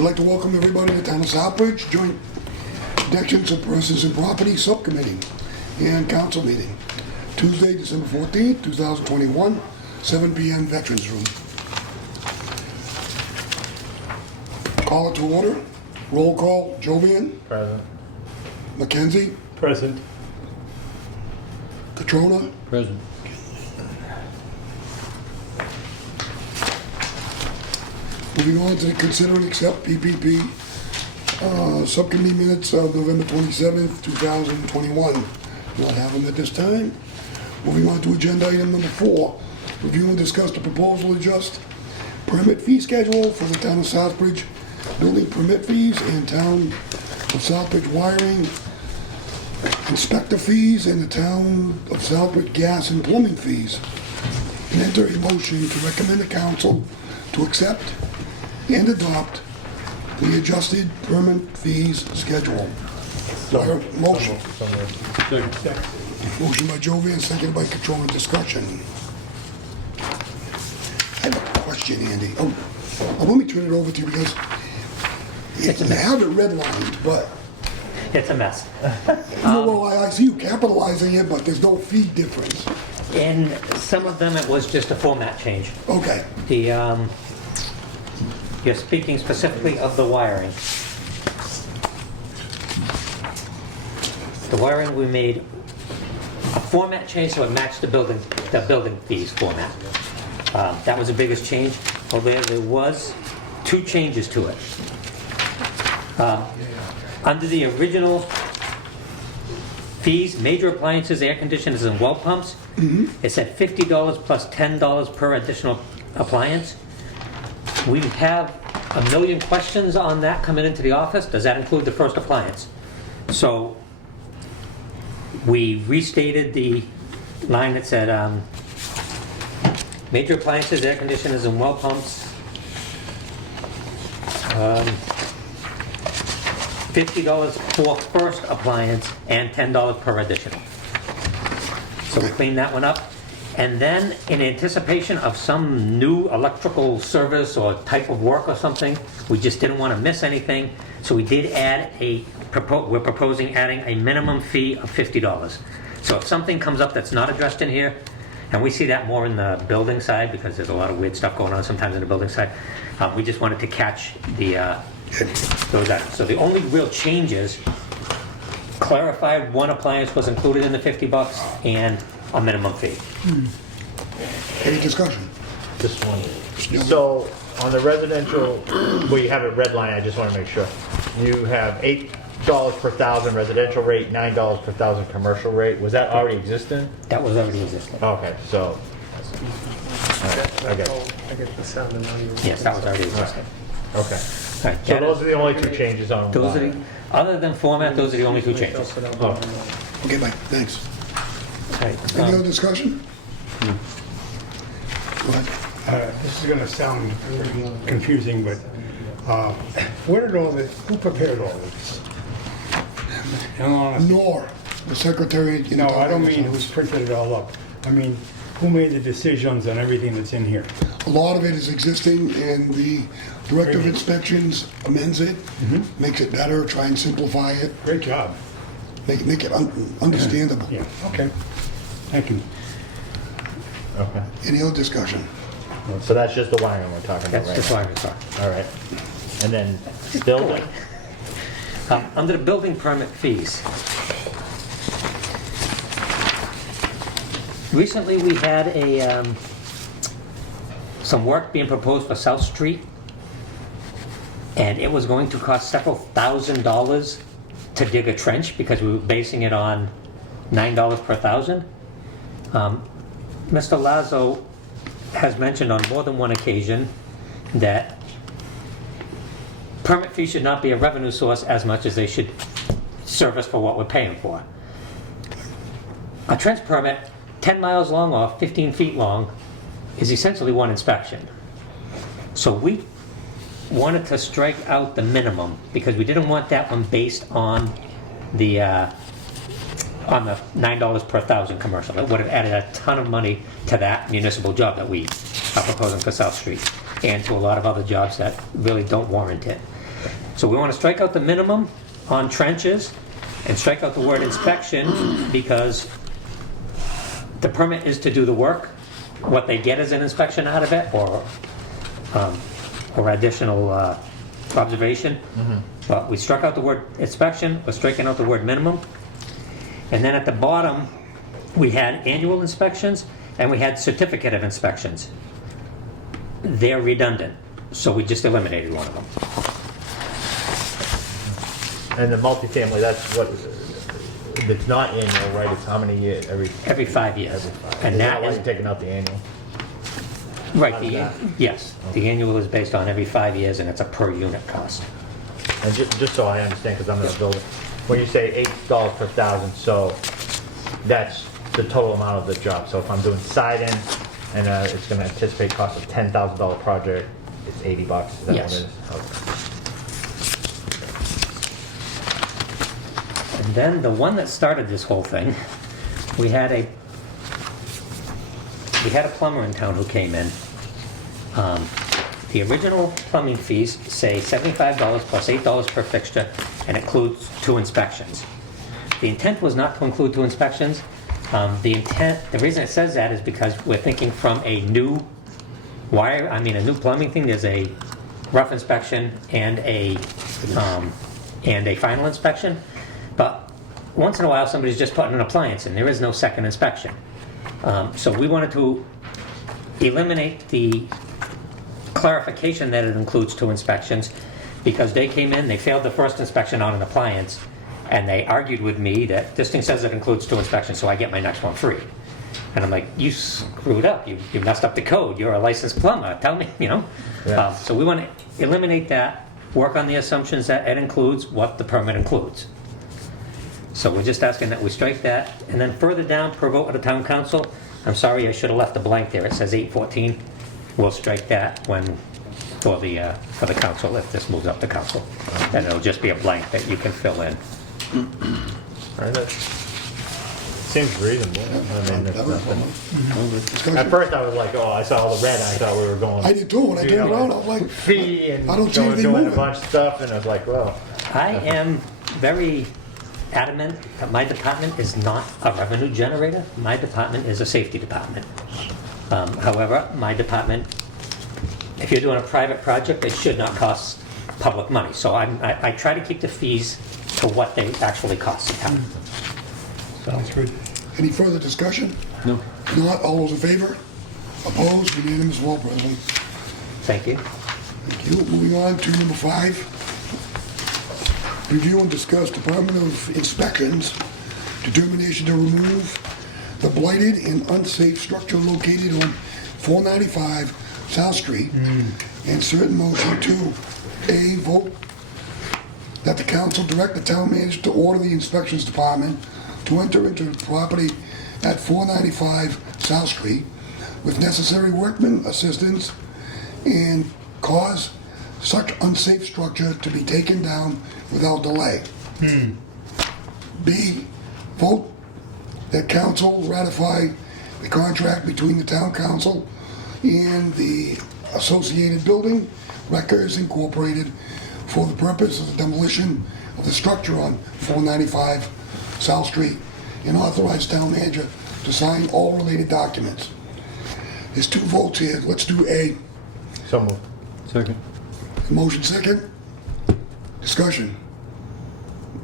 I'd like to welcome everybody to the Town of Southbridge Joint Protections of Persons and Property Subcommittee and Council meeting. Tuesday, December 14th, 2021, 7 p.m. Veterans Room. Call it to order. Roll call. Jovian. Present. Mackenzie. Present. Catrona. Present. Moving on to consider and accept PPP subcommittee minutes of November 27th, 2021. Not have them at this time. Moving on to agenda item number 4. Review and discuss the proposal to adjust permit fee schedule for the town of Southbridge, building permit fees and town of Southbridge wiring, inspector fees, and the town of Southbridge gas and plumbing fees. And enter a motion to recommend the council to accept and adopt the adjusted permit fees schedule. Motion. Motion by Jovian, seconded by Catrona. Discussion. I have a question, Andy. Let me turn it over to you because you have it redlined, but... It's a mess. Well, I see you capitalizing it, but there's no fee difference. In some of them, it was just a format change. Okay. You're speaking specifically of the wiring. The wiring, we made a format change so it matched the building fees format. That was the biggest change. Although there was 2 changes to it. Under the original fees, major appliances, air conditioners, and well pumps, it said $50 plus $10 per additional appliance. We have a million questions on that coming into the office. Does that include the first appliance? So we restated the line that said major appliances, air conditioners, and well pumps, $50 for first appliance and $10 per additional. So we cleaned that one up. And then, in anticipation of some new electrical service or type of work or something, we just didn't want to miss anything. So we did add we're proposing adding a minimum fee of $50. So if something comes up that's not addressed in here, and we see that more in the building side because there's a lot of weird stuff going on sometimes in the building side, we just wanted to catch those items. So the only real changes clarified one appliance was included in the $50 and a minimum fee. Any discussion? This one. So on the residential, well, you have it red line. I just want to make sure. You have $8 per thousand residential rate, $9 per thousand commercial rate. Was that already existing? That was already existing. Okay, so. All right, I get it. I get the sound and audio. Yes, that was already existing. Okay. All right, So those are the only 2 changes on. those are other than format, those are the only 2 changes. Oh. Okay, bye. Thanks. All right, Any other discussion? Go ahead. This is going to sound confusing, but who prepared all this? In all honesty. Nor the secretary. No, I don't mean who's printed it all up. I mean, who made the decisions on everything that's in here? A lot of it is existing, and the Director of Inspections amends it, makes it better, try and simplify it, Great job. make it understandable. Yeah, okay. Thank you. Okay. Any other discussion? So that's just the wiring we're talking about, that's right? just why we saw. All right. And then building. Under the building permit fees, recently we had some work being proposed for South Street, and it was going to cost several $1,000s to dig a trench because we were basing it on $9 per thousand. Mr. Lazo has mentioned on more than one occasion that permit fees should not be a revenue source as much as they should serve us for what we're paying for. A trench permit, 10 miles long or 15 feet long, is essentially one inspection. So we wanted to strike out the minimum because we didn't want that one based on the $9 per thousand commercial. It would have added a ton of money to that municipal job that we are proposing for South Street and to a lot of other jobs that really don't warrant it. So we want to strike out the minimum on trenches and strike out the word inspection because the permit is to do the work. What they get is an inspection out of it or additional observation. But we struck out the word inspection, we're striking out the word minimum. And then at the bottom, we had annual inspections and we had certificate of inspections. They're redundant, so we just eliminated one of them. And the multifamily, that's what, it's not annual, right? It's how many years? Every 5 years. And And that that why is, you're taking out the annual? right, Out of that? yes, the annual is based on every 5 years and it's a per unit cost. And just so I understand, because I'm gonna build it, when you say $8 per thousand, so that's the total amount of the job. So if I'm doing siding and it's gonna anticipate cost of $10,000 project, it's $80, is that what it Yes. is? Okay. And then the one that started this whole thing, we had a plumber in town who came in. The original plumbing fees say $75 plus $8 per fixture and includes 2 inspections. The intent was not to include 2 inspections. The reason it says that is because we're thinking from a new new plumbing thing, there's a rough inspection and a final inspection. But once in a while, somebody's just putting an appliance in. There is no second inspection. So we wanted to eliminate the clarification that it includes 2 inspections because they came in, they failed the first inspection on an appliance, and they argued with me that this thing says it includes 2 inspections, so I get my next one free. And I'm like, you screwed up. You messed up the code. You're a licensed plumber. Tell me, Yeah. So we want to eliminate that, work on the assumptions that it includes what the permit includes. So we're just asking that we strike that. And then further down, per vote of the town council, I'm sorry, I should have left a blank there. It says 814. We'll strike that for the council, if this moves up to council. And it'll just be a blank that you can fill in. All right, that seems reasonable. I mean, That it's was nothing. fun. Discussion. At first I was like, oh, I saw all the red and I thought we were going. I did too, when I you turned know, around, I was like, fee and I don't see anything doing a moving. bunch of stuff and I was like, well, I am very adamant that my department is not a revenue generator. My department is a safety department. However, my department, if you're doing a private project, it should not cost public money. So I try to keep the fees to what they actually cost the town. So, That's good. any further discussion? No. If not, all those in favor? Opposed? Unanimous vote, President. thank you. Thank you. Moving on to number 5. Review and discuss Department of Inspections determination to remove the blighted and unsafe structure located on 495 South Street and certain motion to A, vote that the council direct the town manager to order the inspections department to enter into the property at 495 South Street with necessary workman assistance and cause such unsafe structure to be taken down without delay. B, vote that council ratify the contract between the town council and the Associated Building Records Incorporated for the purpose of the demolition of the structure on 495 South Street and authorize town manager to sign all related documents. There's 2 votes here. Let's do A. so moved. Second. Motion second. Discussion.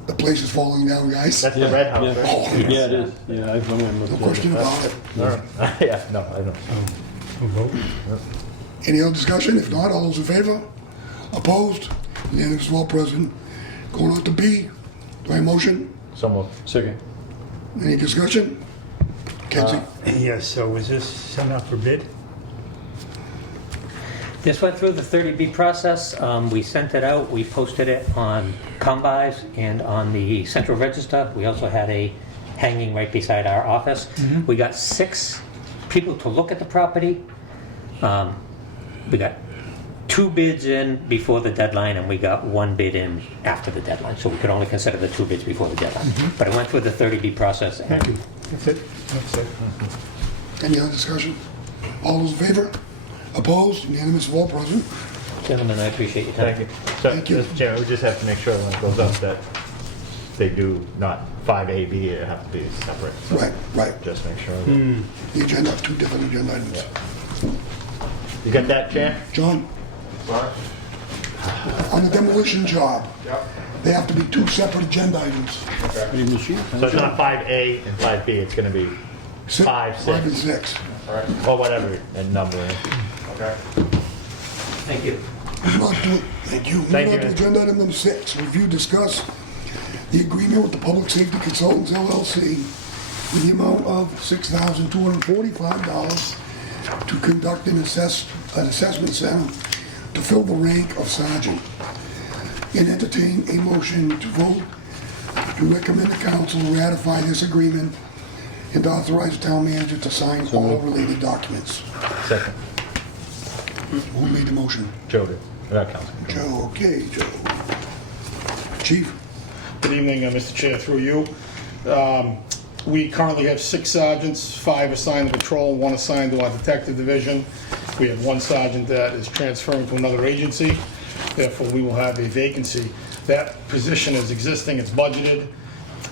The place is falling down, guys. That's the red house, Yeah. right? Oh, Yeah, it is. Yeah, I've only looked no at question it. about it. All right. Yeah, no, I don't. We'll vote. Any other discussion? If not, all those in favor? Opposed? Unanimous vote, President. Going on to B. Do I have a motion? So moved. Second. Any discussion? Kenzie? Yes, so was this sent out for bid? This went through the 30B process. We sent it out. We posted it on Combis and on the Central Register. We also had a hanging right beside our office. We got 6 people to look at the property. We got 2 bids in before the deadline, and we got 1 bid in after the deadline. So we could only consider the 2 bids before the deadline. But it went through the 30B process. And That's it? That's it. Any other discussion? All those in favor? Opposed? Unanimous vote, President. Gentlemen, I appreciate your time. Thank you. So, Thank you. Mr. Chairman, we just have to make sure when it goes up that they do not 5AB, it have to be separate. So Right. just make sure. That, The agenda, two different agenda items. You got that, Chair? John, on the demolition job, they have to be two separate agenda items. Are you in the sheet? So it's not 5A and 5B, it's going to be Six- 5, 5 and 6, 6. or whatever the number is. Thank you. Moving on to, thank you. Thank Moving on you, to man. agenda item number 6, review, discuss the agreement with the Public Safety Consultants LLC with the amount of $6,245 to conduct an assessment center to fill the rank of sergeant. And entertain a motion to vote to recommend the council ratify this agreement and authorize the town manager to sign all related documents. Second. Who made the motion? Joe did. Councilman. Joe, okay, Joe. Chief? Good evening, Mr. Chair, through you. We currently have 6 sergeants, 5 assigned to patrol, 1 assigned to our detective division. We have 1 sergeant that is transferring to another agency. Therefore, we will have a vacancy. That position is existing, it's budgeted.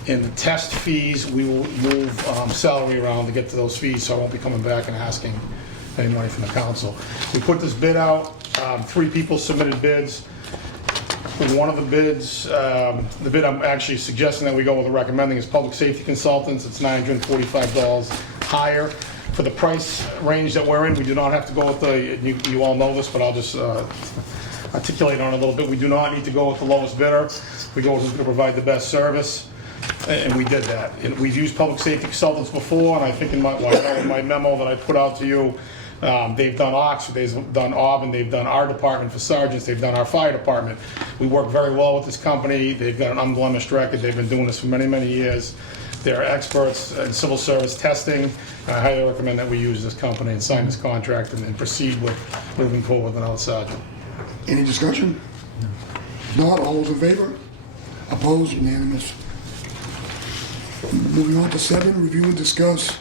In the test fees, we will move salary around to get to those fees, so I won't be coming back and asking any money from the council. We put this bid out, 3 people submitted bids. One of the bids, the bid I'm actually suggesting that we go with, recommending is Public Safety Consultants. It's $945 higher. For the price range that we're in, we do not have to go with the, you all know this, but I'll just articulate on it a little bit. We do not need to go with the lowest bidder. We go with who's going to provide the best service, and we did that. And we've used Public Safety Consultants before, and I think in my memo that I put out to you, they've done Oxford, they've done Auburn, they've done our department for sergeants, they've done our fire department. We work very well with this company. They've got an unblemished record. They've been doing this for many, many years. They're experts in civil service testing. I highly recommend that we use this company and sign this contract and proceed with moving forward with another sergeant. Any discussion? If not, all those in favor? Opposed? Unanimous. Moving on to 7, review and discuss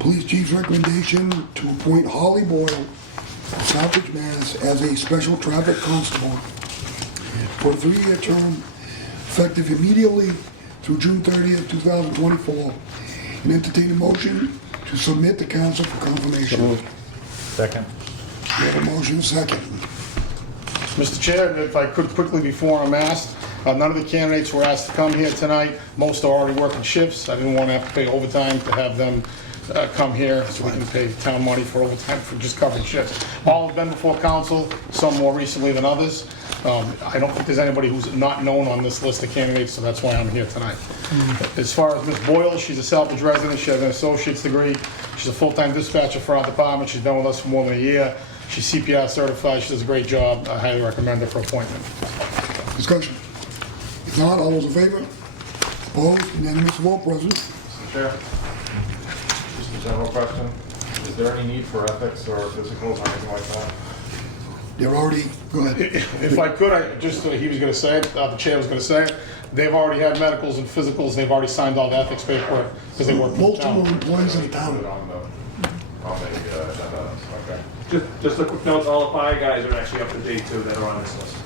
Police Chief's recommendation to appoint Holly Boyle of Southbridge, Mass. as a special traffic constable for a 3-year term effective immediately through June 30th, 2024, and entertain a motion to submit to council for confirmation. Second. We have a motion, second. Mr. Chair, if I could quickly before I'm asked, none of the candidates were asked to come here tonight. Most are already working shifts. I didn't want to have to pay overtime to have them come here so we can pay town money for overtime for just covering shifts. All have been before council, some more recently than others. I don't think there's anybody who's not known on this list of candidates, so that's why I'm here tonight. As far as Ms. Boyle, she's a Southbridge resident. She has an associate's degree. She's a full-time dispatcher for our department. She's been with us for more than a year. She's CPR certified. She does a great job. I highly recommend her for appointment. Discussion. If not, all those in favor? Opposed? Unanimous vote, President. Mr. Chair, just a general question. Is there any need for ethics or physicals or anything like that? They're already, go ahead. If I could, he was going to say it, the chair was going to say it. They've already had medicals and physicals. They've already signed all the ethics paperwork because they work for the Most of them are town. employees of the Put it town. on the agenda, okay. Just a quick note, all the fire guys are actually up to date too that are on this list,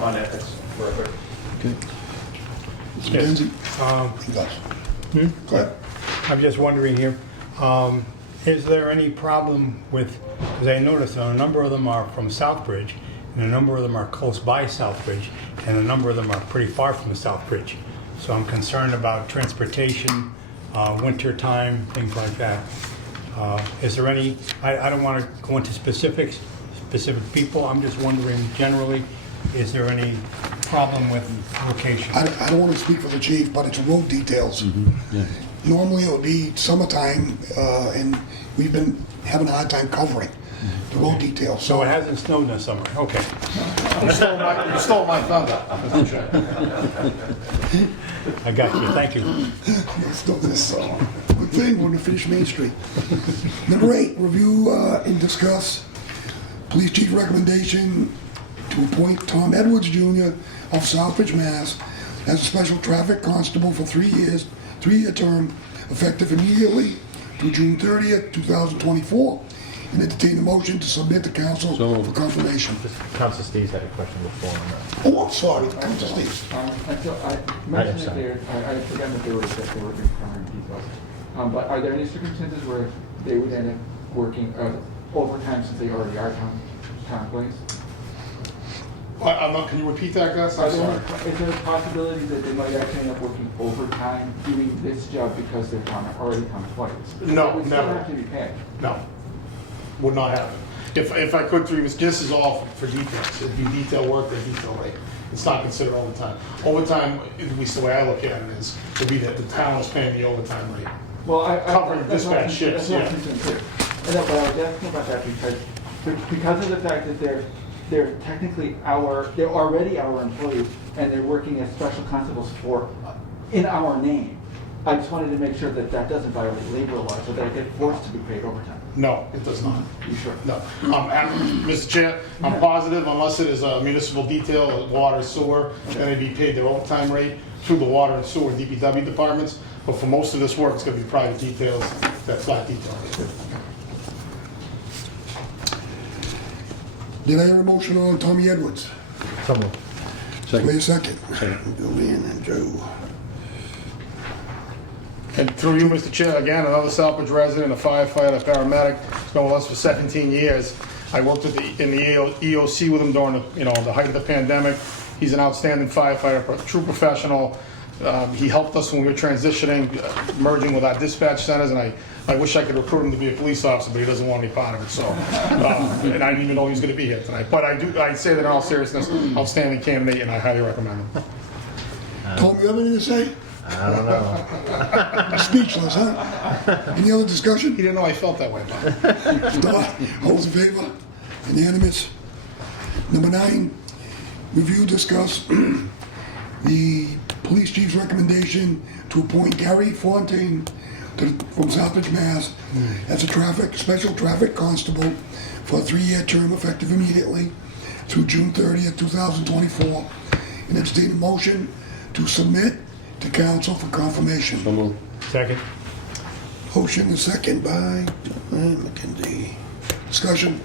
on ethics. Perfect. Mr. Lindsay? Yes. Go ahead. I'm just wondering here, is there any problem with, because I noticed a number of them are from Southbridge, and a number of them are close by Southbridge, and a number of them are pretty far from Southbridge. So I'm concerned about transportation, winter time, things like that. Is there any, I don't want to go into specific people, I'm just wondering generally, is there any problem with location? I don't want to speak for the chief, but it's road details. Normally it would be summertime, and we've been having a hard time covering the road details. So it hasn't snowed in the summer, okay. You stole my thunder, Mr. Chair. I got you, thank you. Still this, good thing, we're gonna finish Main Street. Number 8, review and discuss police chief recommendation to appoint Tom Edwards Jr. of Southbridge, Mass. as a special traffic constable for 3 years, 3-year term, effective immediately through June 30th, 2024, and entertain a motion to submit to council So moved. for confirmation. Council Steve's had a question before on that. Oh, I'm sorry, Council Steve. Until I mentioned that I forgot that they were requiring details. But are there any circumstances where they would end up working overtime since they already are town employees? I'm not, can you repeat that, Gus? I'm sorry. Is there a possibility that they might actually end up working overtime doing this job because they're already town employees? No, They would never. still have to be paid. No, would not happen. If I could, through this is all for details. It'd be detail work, or detail rate. It's not considered overtime. Overtime, at least the way I look at it is, would be that the town is paying the overtime rate. Well, Covering that's what I'm- dispatch shifts, that's what I'm yeah. concerned too. And but I was asking about that because of the fact that they're technically they're already our employees and they're working as special constables in our name. I just wanted to make sure that that doesn't violate labor law, so they get forced to be paid overtime. No, it does not. You sure? No. Mr. Chair, I'm positive unless it is a municipal detail, water, sewer, then they'd be paid their overtime rate through the water and sewer DPW departments. But for most of this work, it's gonna be private details, that flat detail rate. Did I hear a motion on Tommy Edwards? Someone. Wait a second. Second. Joanne and Joe. And through you, Mr. Chair, again, another Southbridge resident, a firefighter, paramedic, has been with us for 17 years. I worked in the EOC with him during the height of the pandemic. He's an outstanding firefighter, a true professional. He helped us when we were transitioning, merging with our dispatch centers, and I wish I could recruit him to be a police officer, but he doesn't want any part of it, so. And I didn't even know he was gonna be here tonight. But I say that in all seriousness, outstanding candidate, and I highly recommend him. Tom, you have anything to say? I don't know. Speechless, huh? Any other discussion? He didn't know I felt that way about him. All those in favor? Unanimous. Number 9, review, discuss the police chief's recommendation to appoint Gary Fontaine from Southbridge, Mass. as a special traffic constable for a 3-year term effective immediately through June 30th, 2024. And entertain a motion to submit to council for confirmation. So moved. Second. Motion and second by Joanne McKenzie. Discussion?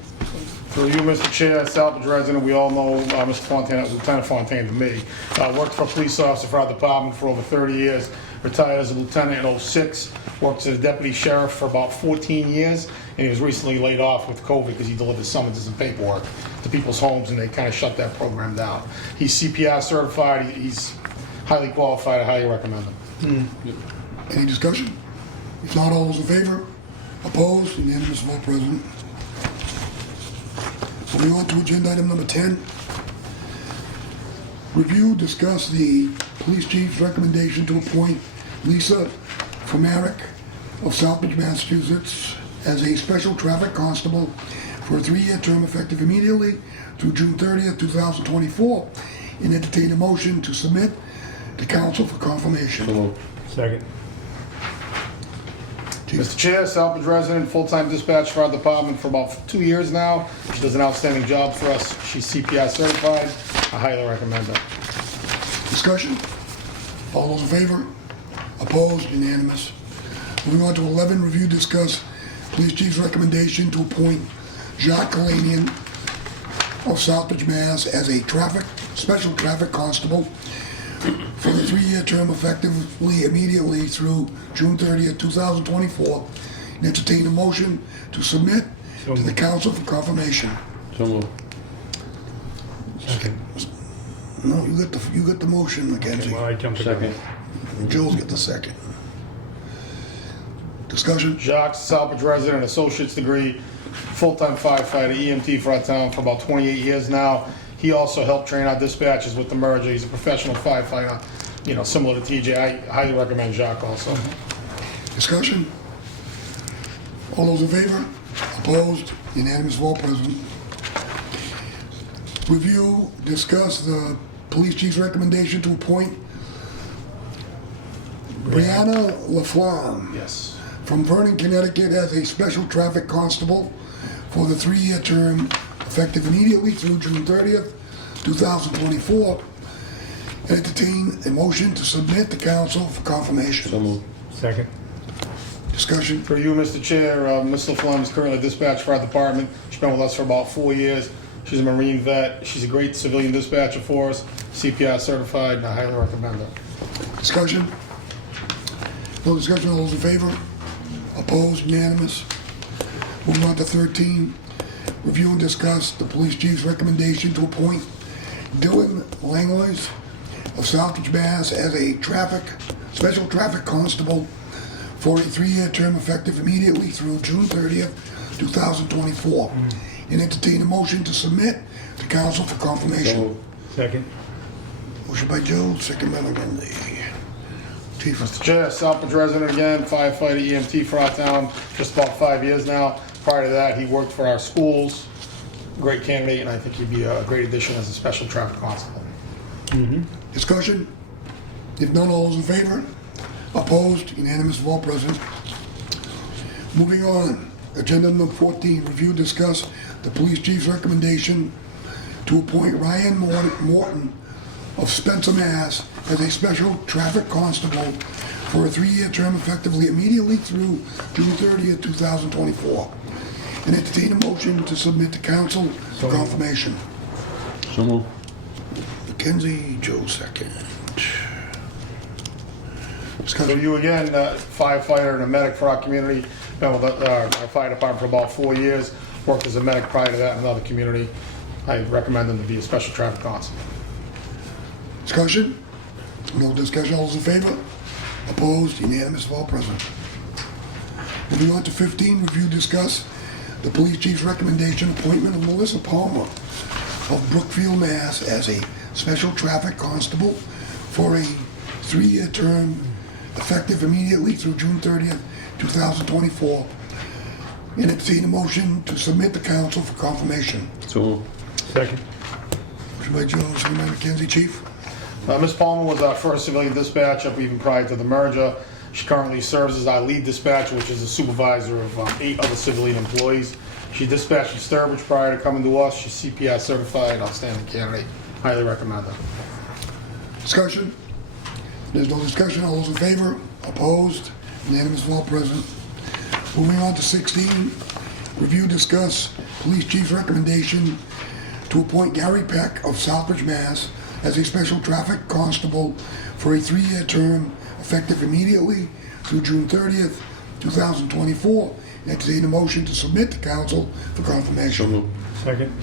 For you, Mr. Chair, Southbridge resident, we all know Mr. Fontaine, Lieutenant Fontaine to me. Worked for a police officer for our department for over 30 years, retired as a lieutenant in 06, worked as a deputy sheriff for about 14 years, and he was recently laid off with COVID because he delivered summonses and paperwork to people's homes, and they kind of shut that program down. He's CPR certified, he's highly qualified, I highly recommend him. Any discussion? If not, all those in favor? Opposed? Unanimous vote, President. Moving on to agenda item number 10. Review, discuss the police chief's recommendation to appoint Lisa Fomaric of Southbridge, Massachusetts as a special traffic constable for a 3-year term effective immediately through June 30th, 2024, and entertain a motion to submit to council for confirmation. So moved. Second. Mr. Chair, Southbridge resident, full-time dispatch for our department for about 2 years now. She does an outstanding job for us. She's CPR certified. I highly recommend her. Discussion? All those in favor? Opposed? Unanimous. Moving on to 11, review, discuss police chief's recommendation to appoint Jacques Kalanian of Southbridge, Mass. as a special traffic constable for the 3-year term effectively immediately through June 30th, 2024, and entertain a motion to submit to the council for confirmation. So moved. Second. No, you got the motion, Mackenzie. Well, I jumped the Second. And Joe's got the second. Discussion? Jacques, Southbridge resident, associate's degree, full-time firefighter, EMT for our town for about 28 years now. He also helped train our dispatchers with the merger. He's a professional firefighter, similar to TJ. I highly recommend Jacques also. Discussion? All those in favor? Opposed? Unanimous vote, President. Review, discuss the police chief's recommendation to appoint Brianna LaFlamme Yes. from Vernon, Connecticut as a special traffic constable for the 3-year term effective immediately through June 30th, 2024, and entertain a motion to submit to council for confirmation. So moved. Second. Discussion? For you, Mr. Chair, Ms. LaFlamme is currently dispatched for our department. She's been with us for about 4 years. She's a Marine vet. She's a great civilian dispatcher for us, CPR certified, and I highly recommend her. Discussion? No discussion, all those in favor? Opposed, unanimous. Moving on to 13, review and discuss the police chief's recommendation to appoint Dylan Langlois of Southbridge, Mass. As a special traffic constable for a 3-year term effective immediately through June 30th, 2024. And entertain a motion to submit to council for confirmation. Second. Motion by Joe, second by Mackenzie. Chief. Mr. Chair, Southbridge resident again, firefighter EMT for our town, just about 5 years now. Prior to that, he worked for our schools. Great candidate, and I think he'd be a great addition as a special traffic constable. Discussion? If none, all those in favor? Opposed? Unanimous of all present. Moving on, agenda number 14, review, discuss the police chief's recommendation to appoint Ryan Morton of Spencer, Mass. As a special traffic constable for a 3-year term effectively immediately through June 30th, 2024. And entertain a motion to submit to council for confirmation. So moved. Mackenzie, Joe second. So Discussion? you again, firefighter and a medic for our community. Been with our fire department for about 4 years. Worked as a medic prior to that in another community. I recommend him to be a special traffic constable. Discussion? No discussion, all those in favor? Opposed, unanimous of all present. Moving on to 15, review, discuss the police chief's recommendation, appointment of Melissa Palmer of Brookfield, Mass. As a special traffic constable for a 3-year term effective immediately through June 30th, 2024. And entertain a motion to submit to council for confirmation. So moved. Second. Motion by Joe, second by Mackenzie. Chief? Ms. Palmer was our first civilian dispatcher even prior to the merger. She currently serves as our lead dispatcher, which is a supervisor of 8 other civilian employees. She dispatched in Sturbridge prior to coming to us. She's CPR certified, outstanding candidate. Highly recommend her. Discussion? There's no discussion. All those in favor? Opposed? Unanimous of all present. Moving on to 16, review, discuss police chief's recommendation to appoint Gary Peck of Southbridge, Mass. As a special traffic constable for a 3-year term effective immediately through June 30th, 2024. Entertain a motion to submit to council for So confirmation. moved. Second.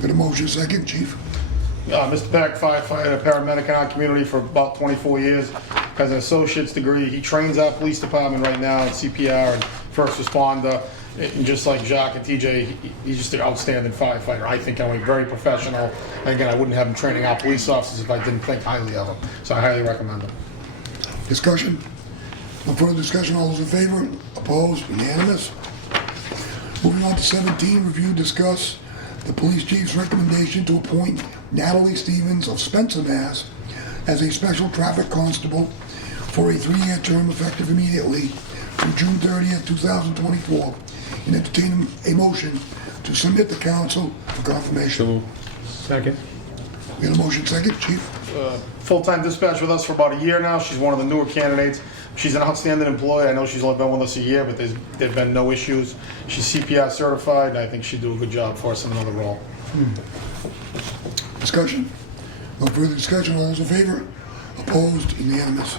Got a motion, second, chief? Mr. Peck, firefighter, paramedic in our community for about 24 years. Has an associate's degree. He trains our police department right now in CPR and first responder. And just like Jacques and TJ, he's just an outstanding firefighter. I think I'm very professional. And again, I wouldn't have him training our police officers if I didn't think highly of him. So I highly recommend him. Discussion? No further discussion. All those in favor? Opposed? Unanimous? Moving on to 17, review, discuss the police chief's recommendation to appoint Natalie Stevens of Spencer, Mass. As a special traffic constable for a 3-year term effective immediately through June 30th, 2024. And entertain a motion to submit to council for So confirmation. moved. Second. We got a motion, second, chief? Full-time dispatch with us for about a year now. She's one of the newer candidates. She's an outstanding employee. I know she's only been with us a year, but there've been no issues. She's CPR certified, and I think she'd do a good job for us in another role. Discussion? No further discussion. All those in favor? Opposed? Unanimous.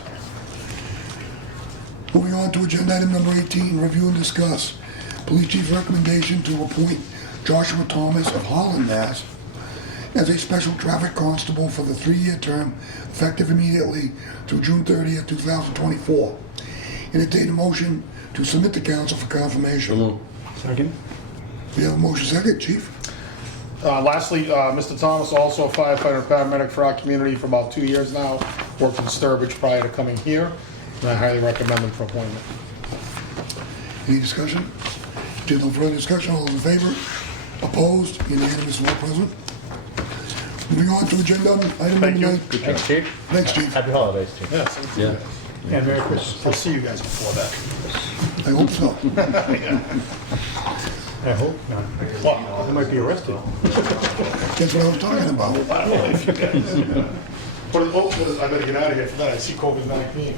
Moving on to agenda item number 18, review and discuss police chief's recommendation to appoint Joshua Thomas of Holland, Mass. As a special traffic constable for the 3-year term effective immediately through June 30th, 2024. And entertain a motion to submit to council for So confirmation. moved. Second. We have a motion, second, chief? Lastly, Mr. Thomas, also a firefighter and paramedic for our community for about 2 years now. Worked in Sturbridge prior to coming here, and I highly recommend him for appointment. Any discussion? There's no further discussion. All those in favor? Opposed? Unanimous, all present. Moving on to agenda item number 9. Thanks, Chief. Thanks, chief. Happy holidays, Chief. Yes, Yeah. And Merry Christmas. I'll see you guys before that. I hope so. I hope not. Well, I might be arrested. That's what I was talking about. I don't know if you guys. I better get out of here for that. I see COVID-19.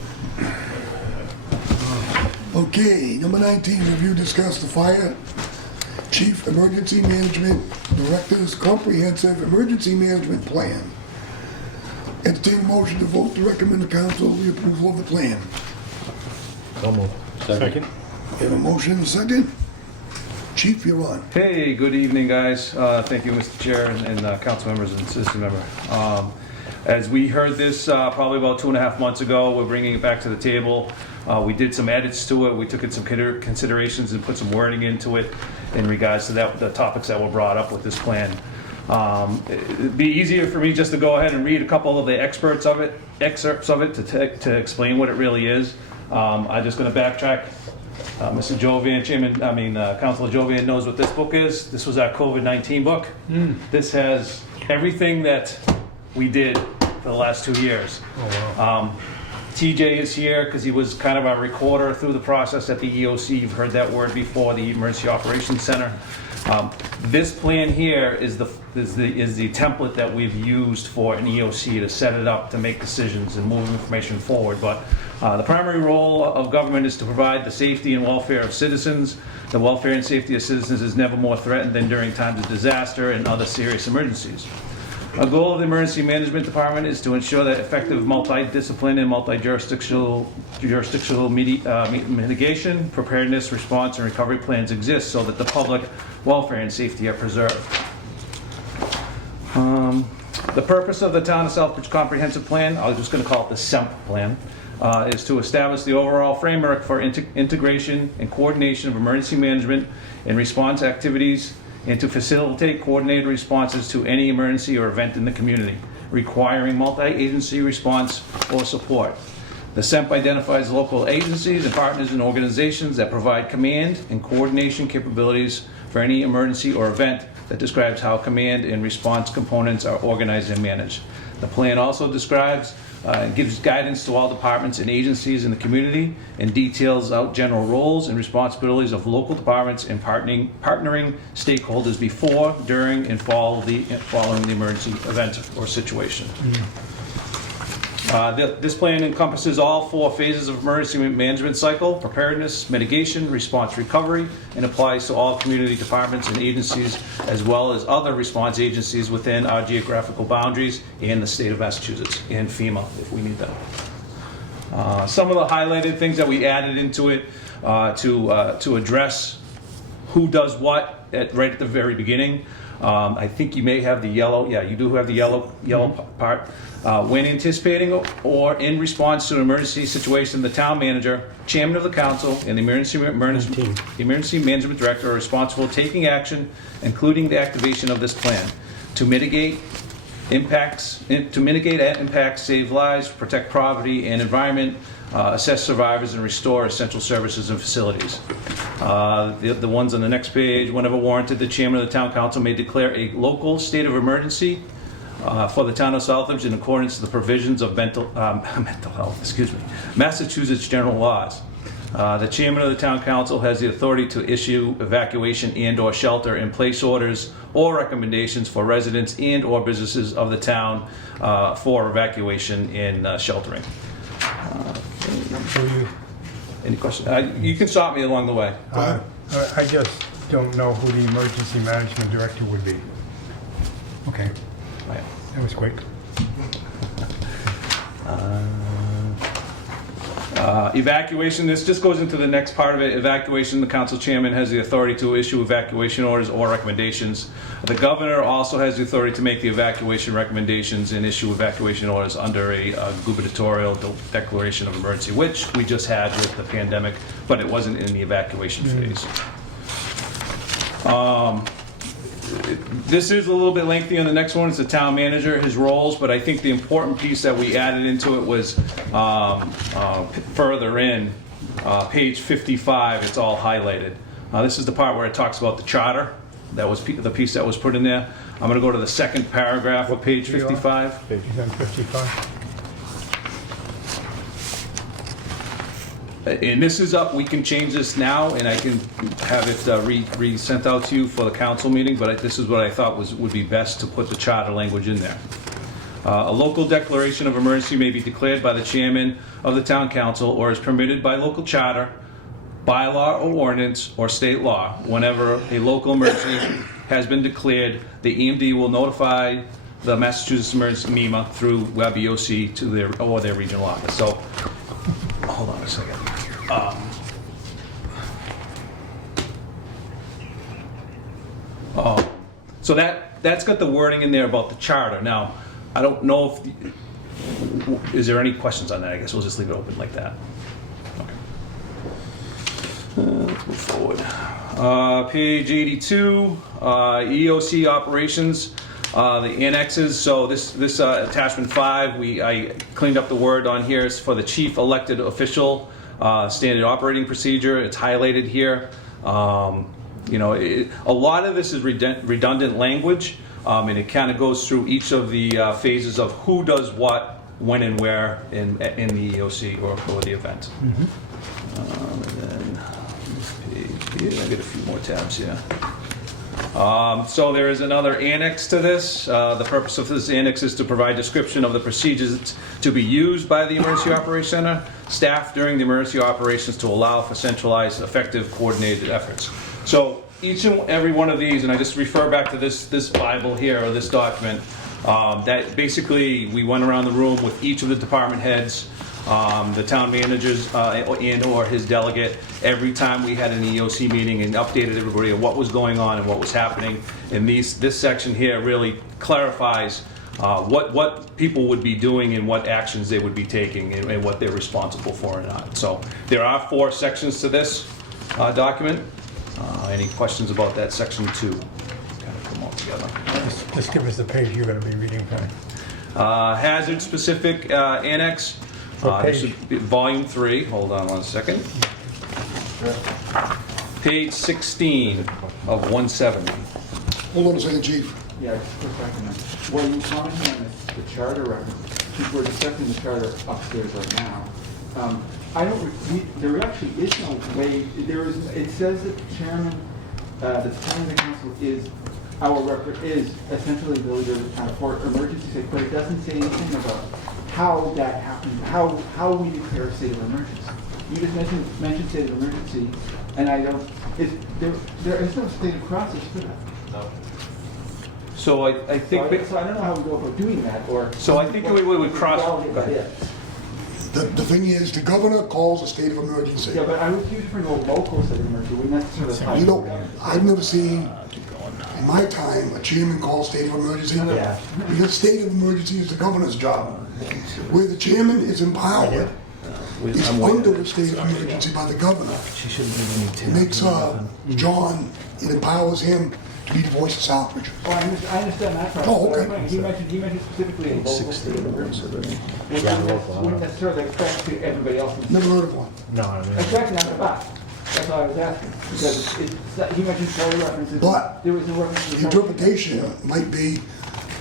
Okay, number 19, review, discuss the fire chief emergency management director's comprehensive emergency management plan. Entertain a motion to vote to recommend the council the approval of the plan. So moved. Second? We have a motion and a second. Chief, you're on. Hey, good evening, guys. Thank you, Mr. Chair and council members and citizen member. As we heard this probably about 2.5 months ago, we're bringing it back to the table. We did some edits to it. We took in some considerations and put some wording into it in regards to the topics that were brought up with this plan. It'd be easier for me just to go ahead and read a couple of the excerpts of it to explain what it really is. I'm just going to backtrack. Mr. Jovian, Councilor Jovian knows what this book is. This was our COVID-19 book. This has everything that we did for the last 2 years. Oh, wow. TJ is here because he was kind of our recorder through the process at the EOC. You've heard that word before, the Emergency Operations Center. This plan here is the template that we've used for an EOC to set it up to make decisions and move information forward. But the primary role of government is to provide the safety and welfare of citizens. The welfare and safety of citizens is never more threatened than during times of disaster and other serious emergencies. A goal of the Emergency Management Department is to ensure that effective multidiscipline and multi-jurisdictional mitigation, preparedness, response, and recovery plans exist so that the public welfare and safety are preserved. The purpose of the Town of Southbridge Comprehensive Plan, I was just going to call it the SEMP plan, is to establish the overall framework for integration and coordination of emergency management and response activities, and to facilitate coordinated responses to any emergency or event in the community requiring multi-agency response or support. The SEMP identifies local agencies and partners and organizations that provide command and coordination capabilities for any emergency or event that describes how command and response components are organized and managed. The plan also describes and gives guidance to all departments and agencies in the community and details out general roles and responsibilities of local departments in partnering stakeholders before, during, and following the emergency event or situation. This plan encompasses all 4 phases of emergency management cycle: preparedness, mitigation, response, recovery, and applies to all community departments and agencies as well as other response agencies within our geographical boundaries and the state of Massachusetts and FEMA if we need them. Some of the highlighted things that we added into it to address who does what right at the very beginning. I think you may have the yellow. Yeah, you do have the yellow part. When anticipating or in response to an emergency situation, the town manager, chairman of the council, and the emergency management director are responsible for taking action, including the activation of this plan, to mitigate impacts, save lives, protect property and environment, assess survivors, and restore essential services and facilities. The ones on the next page: whenever warranted, the chairman of the town council may declare a local state of emergency for the town of Southbridge in accordance with the provisions of Massachusetts general laws. The chairman of the town council has the authority to issue evacuation and/or shelter-in-place orders or recommendations for residents and/or businesses of the town for evacuation and sheltering. Any questions? You can stop me along the way. I just don't know who the emergency management director would be. Okay, that was quick. Evacuation, this just goes into the next part of it. Evacuation, the council chairman has the authority to issue evacuation orders or recommendations. The governor also has the authority to make the evacuation recommendations and issue evacuation orders under a gubernatorial declaration of emergency, which we just had with the pandemic, but it wasn't in the evacuation phase. This is a little bit lengthy on the next one. It's the town manager, his roles, but I think the important piece that we added into it was further in, page 55, it's all highlighted. This is the part where it talks about the charter. That was the piece that was put in there. I'm going to go to the second paragraph of page 55. Page 55. And this is up, we can change this now, and I can have it re-sent out to you for the council meeting, but this is what I thought would be best to put the charter language in there. A local declaration of emergency may be declared by the chairman of the town council or is permitted by local charter bylaw or ordinance or state law, whenever a local emergency has been declared, the EMD will notify the Massachusetts Emergency MEMA through Web EOC to their regional office. So, hold on a second. So that's got the wording in there about the charter. Now, I don't know if, is there any questions on that? I guess we'll just leave it open like that. Okay. Let's move forward. Page 82, EOC operations, the annexes. So this attachment 5, I cleaned up the word on here. It's for the chief elected official standard operating procedure. It's highlighted here. You know, a lot of this is redundant language, and it kind of goes through each of the phases of who does what, when and where in the EOC or the event. And then this page here, I get a few more tabs here. So there is another annex to this. The purpose of this annex is to provide description of the procedures to be used by the Emergency Operations Center staff during the emergency operations to allow for centralized, effective, coordinated efforts. So each and every one of these, and I just refer back to this Bible here, or this document, that basically we went around the room with each of the department heads, the town managers and or his delegate, every time we had an EOC meeting, and updated everybody on what was going on and what was happening. And this section here really clarifies what people would be doing and what actions they would be taking and what they're responsible for or not. So there are 4 sections to this document. Any questions about that section 2? Kind of put them all together. Just give us the page you're going to be reading from. Hazard-specific annex. This should be volume 3. Hold on one second. Page 16 of 170. Hold on a second, Chief. Yeah, just a second. When you comment on the charter reference, since we're discussing the charter upstairs right now, there actually is no way, it says that the chairman, the chairman of the council is essentially the leader of the town for emergency, but it doesn't say anything about how that happens, how we declare a state of emergency. You just mentioned state of emergency, and there is no stated process for that. No. So I think... So I don't know how we go about doing that, or... So I think we would cross... Go ahead. The thing is, the governor calls a state of emergency. Yeah, but I would use for no local state of emergency, wouldn't necessarily... You know, I've never seen, in my time, a chairman call state of emergency. Yeah. Because state of emergency is the governor's job. Where the chairman is empowered, is under a state of emergency by the governor. It makes John, it empowers him to be the voice of Southbridge. Oh, I understand that part. Oh, okay. He mentioned specifically a local state of emergency. Wouldn't necessarily expect to everybody else. Never heard of one. No, I mean, Exactly, not the back. That's all I was asking. Because he mentioned charter references. But there was no reference to the the charter. interpretation might be,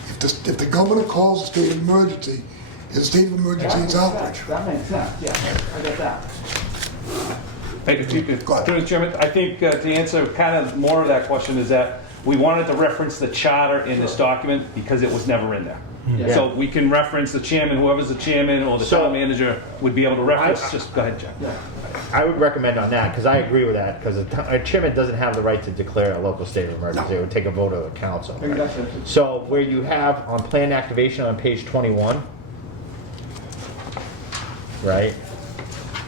if the governor calls a state of emergency, it's a state of emergency in Southbridge. That makes sense, yeah, I get that. If you could, Go ahead. Mr. Chairman, I think to answer kind of more of that question is that we wanted to reference the charter in this document because it was never in there. Yeah. So we can reference the chairman, whoever's the chairman or the town manager would be able to reference, just go ahead, Jack. Yeah. I would recommend on that, because I agree with that, because a chairman doesn't have the right to declare a local state of emergency. It would take a vote of the council. Exactly. So where you have on plan activation on page 21, right?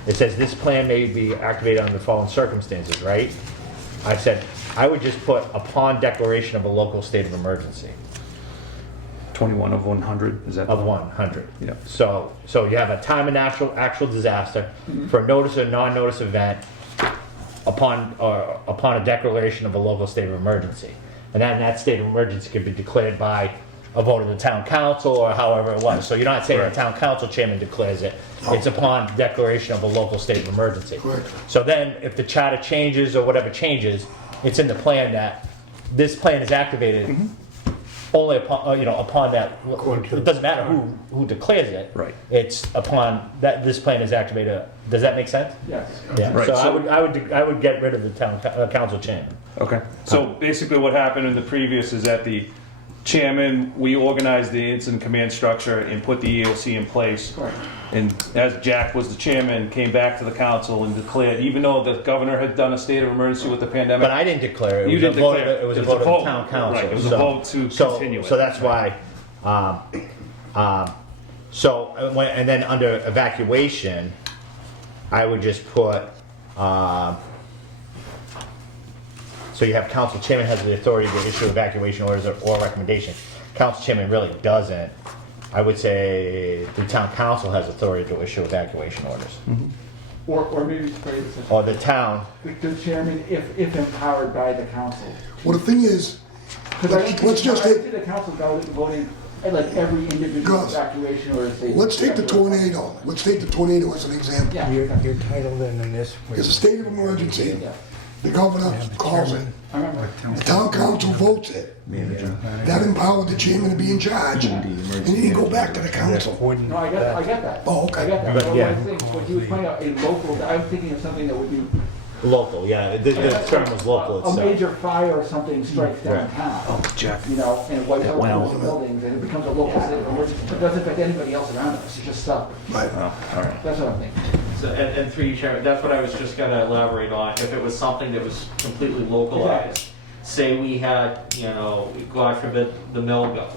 It says this plan may be activated under the following circumstances, right? I said, I would just put upon declaration of a local state of emergency. 21 of 100, is that? Of 100. Yeah. So you have a time of actual disaster for a notice or non-notice event upon a declaration of a local state of emergency. And then that state of emergency could be declared by a vote of the town council or however it was. So you're not saying the town council chairman declares it. It's upon declaration of a local state of emergency. Correct. So then if the charter changes or whatever changes, it's in the plan that this plan is activated only upon that. It doesn't matter who declares it. Right. It's upon that this plan is activated. Does that make sense? Yes. Yeah. Right, So, so- I would get rid of the town council chairman. Okay. So basically what happened in the previous is that chairman, we organized the incident command structure and put the EOC in place. Correct. And as Jack was the chairman, came back to the council and declared, even though the governor had done a state of emergency with the pandemic. But I didn't declare it. You didn't declare. It was a vote of the town council. Right, it was a so- vote to so- continue it. So that's why, and then under evacuation, I would just put, so you have council chairman has the authority to issue evacuation orders or recommendations. Council chairman really doesn't. I would say the town council has authority to issue evacuation orders. Or maybe phrase it such. Or the town, The chairman, if empowered by the council. Well, the thing is, let's just take, The council voting, like every individual Gus, evacuation or say. let's take the tornado. Let's take the tornado as an example. Yeah. You're titled in this. It's a state of emergency. Yeah. The governor calls it. I remember. The town council votes it. That empowered the chairman to be in charge. And then you go back to the council. No, I get that. Oh, okay. I get that. But, But yeah. what I'm saying, what you was pointing out, a local, I'm thinking of something that would be. local, yeah, the term was local A itself. major fire or something strikes Right. downtown. Jack. You know, and it wipes out went all the buildings, and it becomes a local state of emergency. It doesn't affect anybody else around us, it's just stuff. Right. That's what I'm thinking. So, and through you, Chairman, that's what I was just gonna elaborate on. If it was something that was completely localized, say we had, you know, God forbid, the mill go.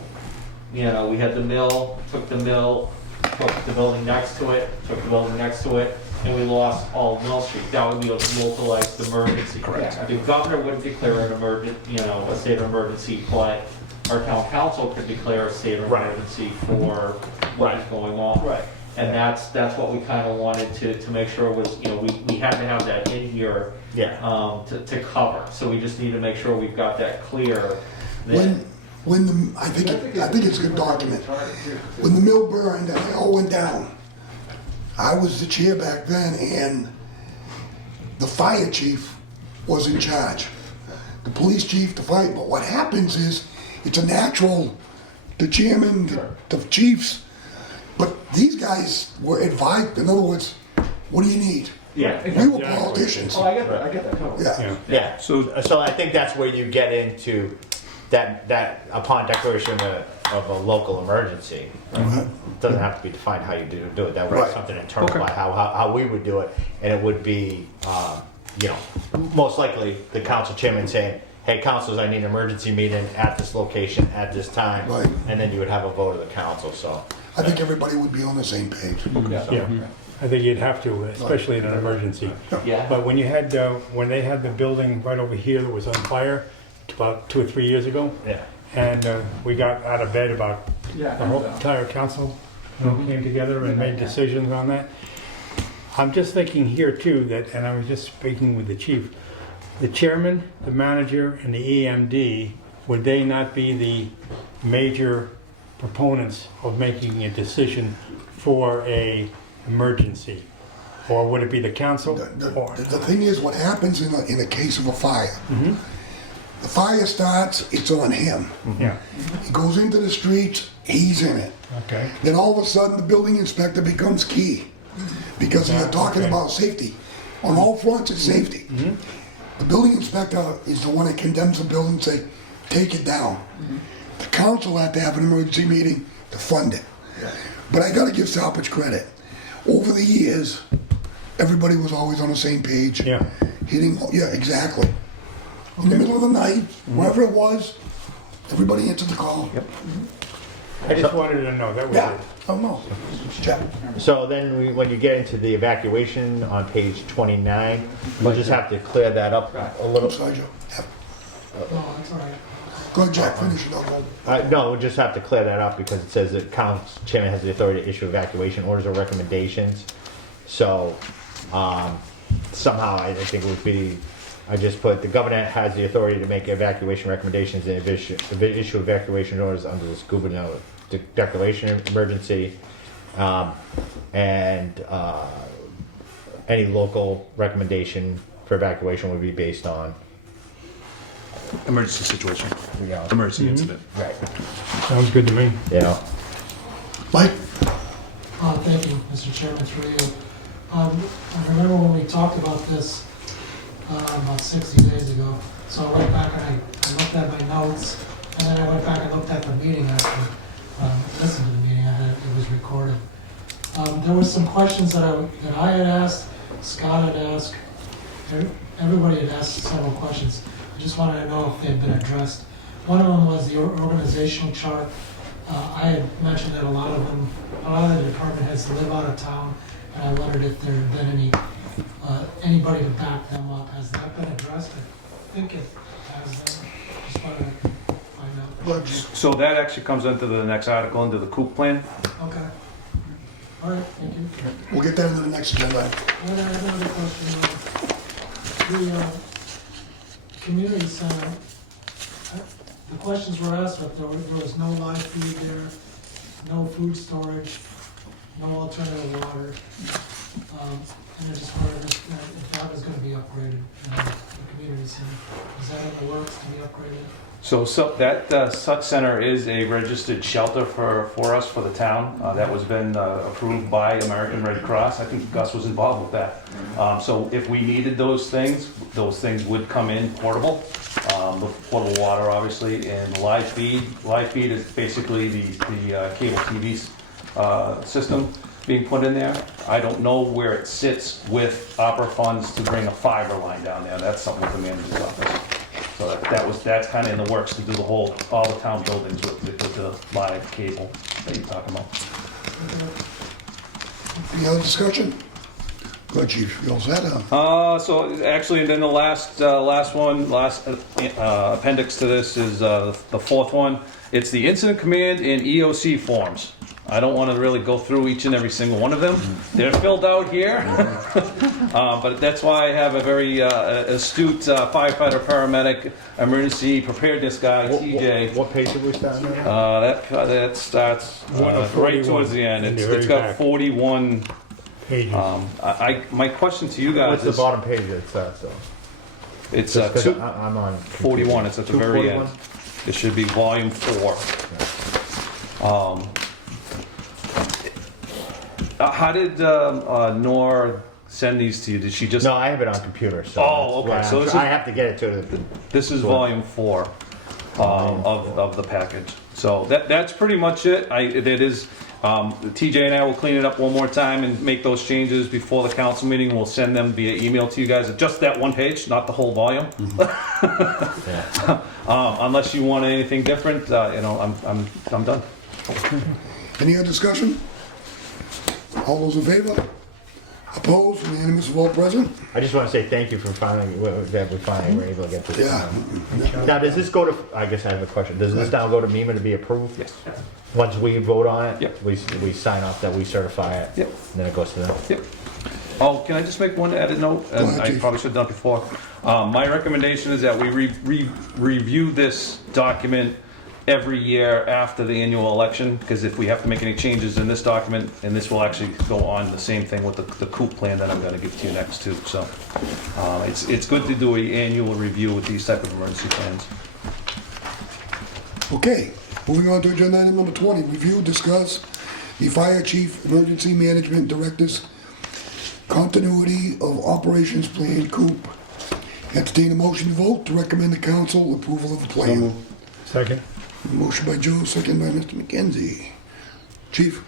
You know, we had the mill, took the building next to it, took the building next to it, and we lost all of Mill Street. That would be a localized emergency. Correct. The governor wouldn't declare an emergent, you know, a state of emergency, but our town council could declare a state of Right. emergency for what is going on. Right. And that's what we kind of wanted to make sure was, you know, we had to have that in here Yeah. to cover. So we just need to make sure we've got that clear. That, I think it's a good document. When the mill burned and it all went down, I was the chair back then, and the fire chief was in charge. The police chief, the fire, but what happens is, it's a natural, the chairman, the chiefs, but these guys were advised, in other words, what do you need? Yeah. We were politicians. Oh, I get that, totally. Yeah. Yeah, so I think that's where you get into that upon declaration of a local emergency. It doesn't have to be defined how you do it, that would be Right. something internal, like how we would do it, and it would be, you know, most likely the council chairman saying, hey, councilors, I need an emergency meeting at this location, at this time. Right. And then you would have a vote of the council, so. I think everybody would be on the same page. Yeah, I think you'd have to, especially in an emergency. yeah. But when you had, when they had the building right over here that was on fire about 2 or 3 years ago, Yeah. and we got out of bed about Yeah. the whole entire council, you know, came together and made decisions on that. I'm just thinking here too that, and I was just speaking with the chief, the chairman, the manager, and the EMD, would they not be the major proponents of making a decision for a emergency? Or would it be the council? The thing is, what happens in a case of a fire, the fire starts, it's on him. Yeah, He goes into the streets, he's in it. okay. Then all of a sudden, the building inspector becomes key, because you're talking about safety. On all fronts, it's safety. The building inspector is the one that condemns the building and say, take it down. The council had to have an emergency meeting to fund it. But I gotta give Southbridge credit. Over the years, everybody was always on the same page. Yeah. Yeah, exactly. In the middle of the night, wherever it was, everybody answered the call. I just wanted to know, that was Yeah. it. Oh, no. Check. So then when you get into the evacuation on page 29, we'll just have to clear that up a little. I'm sorry, Joe. Yeah. Go ahead, Jack, finish it up. No, we'll just have to clear that up because it says that council chairman has the authority to issue evacuation orders or recommendations. So somehow I think it would be, I just put, the governor has the authority to make evacuation recommendations and issue evacuation orders under this gubernatorial declaration of emergency. And any local recommendation for evacuation would be based on. Emergency situation. Yeah. Emergency incident. Right. Sounds good to me. Yeah. Mike? Thank you, Mr. Chairman, through you. I remember when we talked about this about 60 days ago. So I went back and I looked at my notes, And then I went back and looked at the meeting after, listened to the meeting, it was recorded. There was some questions that I had asked, Scott had asked, everybody had asked several questions. I just wanted to know if they had been addressed. One of them was the organizational chart. I had mentioned that a lot of the department heads live out of town, and I wondered if there had been anybody to back them up. Has that been addressed? I think it has been. Just wanted to find out. So that actually comes into the next article, into the COOP plan. Okay. All right, thank you. We'll get that into the next agenda. And I have another question. The community center, the questions were asked, but there was no live feed there, no food storage, no alternative water. And I just wondered if that was gonna be upgraded, the community center. Is that in the works to be upgraded? So that Such Center is a registered shelter for us, for the town. That was been approved by American Red Cross. I think Gus was involved with that. So if we needed those things would come in portable. The portable water, obviously, and the live feed. Live feed is basically the cable TV system being put in there. I don't know where it sits with opera funds to bring a fiber line down there. That's something with the manager's office. So that's kind of in the works to do all the town buildings with the live cable that you're talking about. Any other discussion? Go ahead, Chief. You all set? So actually, and then the last appendix to this is the fourth one. It's the incident command and EOC forms. I don't want to really go through each and every single one of them. They're filled out here. But that's why I have a very astute firefighter, paramedic, emergency preparedness guy, TJ. What page did we start on? That starts right towards the end. It's got 41 pages. my question to you guys What's the is, bottom page that starts though? it's Just 'cause I'm on 41. It's at the very end. 241? It should be volume 4. How did Nor send these to you? Did she just? No, I have it on computer. So Oh, okay. that's So why this I is- have to get it to the. This is volume 4 of the package. So that's pretty much it. That is. TJ and I will clean it up one more time and make those changes before the council meeting. We'll send them via email to you guys. Just that one page, not the whole volume. Unless you want anything different, I'm done. Any other discussion? All those in favor? Opposed? Unanimous of all present? I just want to say thank you for finally that we finally were able to get this. Yeah. Now, does this go to? I guess I have a question. Does this now go to MEMA to be approved? Yes. Once we vote on it, Yep. we sign off that we certify it. Yep. And then it goes to them. Yep. Oh, can I just make one added note? ahead, I Chief. probably should have done it before. My recommendation is that we review this document every year after the annual election, because if we have to make any changes in this document, and this will actually go on the same thing with the COOP plan that I'm going to give to you next too. So it's good to do an annual review with these type of emergency plans. Okay, moving on to agenda item number 20. Review, discuss the fire chief, emergency management director's continuity of operations plan, COOP. Entertain a motion to vote to recommend the council approval of the plan. Second. Motion by Joe, second by Mr. McKenzie. Chief?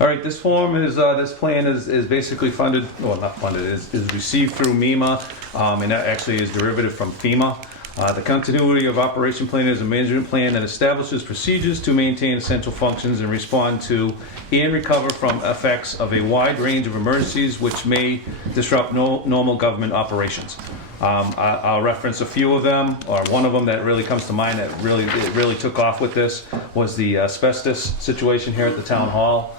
All right, this form is, this plan is basically funded, well, not funded, is received through MEMA, and that actually is derivative from FEMA. The continuity of operation plan is a management plan that establishes procedures to maintain essential functions and respond to and recover from effects of a wide range of emergencies which may disrupt normal government operations. I'll reference a few of them, or one of them that really comes to mind that really took off with this was the asbestos situation here at the town hall.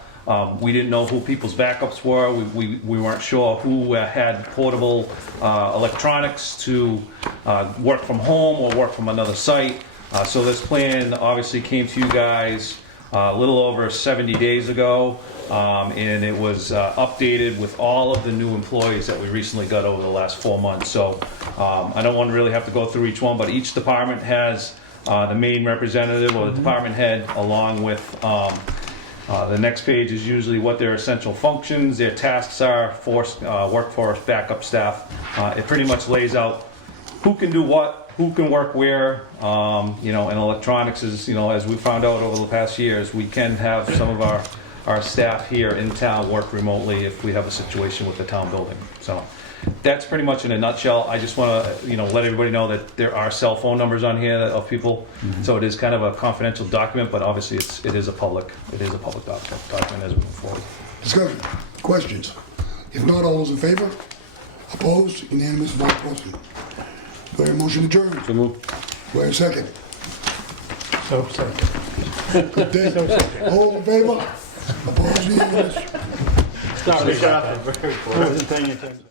We didn't know who people's backups were. We weren't sure who had portable electronics to work from home or work from another site. So this plan obviously came to you guys a little over 70 days ago, and it was updated with all of the new employees that we recently got over the last 4 months. So I don't want to really have to go through each one, but each department has the main representative or the department head, along with the next page is usually what their essential functions, their tasks are, workforce, backup staff. It pretty much lays out who can do what, who can work where, you know, and electronics is, you know, as we found out over the past years, we can have some of our staff here in town work remotely if we have a situation with the town building. So that's pretty much in a nutshell. I just want to, you know, let everybody know that there are cell phone numbers on here of people. So it is kind of a confidential document, but obviously it is a public document as we move forward. Discussion, questions? If not, all those in favor? Opposed? Unanimous, vote present. Do I have a motion adjourned? So move. Do I have a second? So, second. Good day. All in favor? Opposed? Unanimous. Sorry, I wasn't paying attention.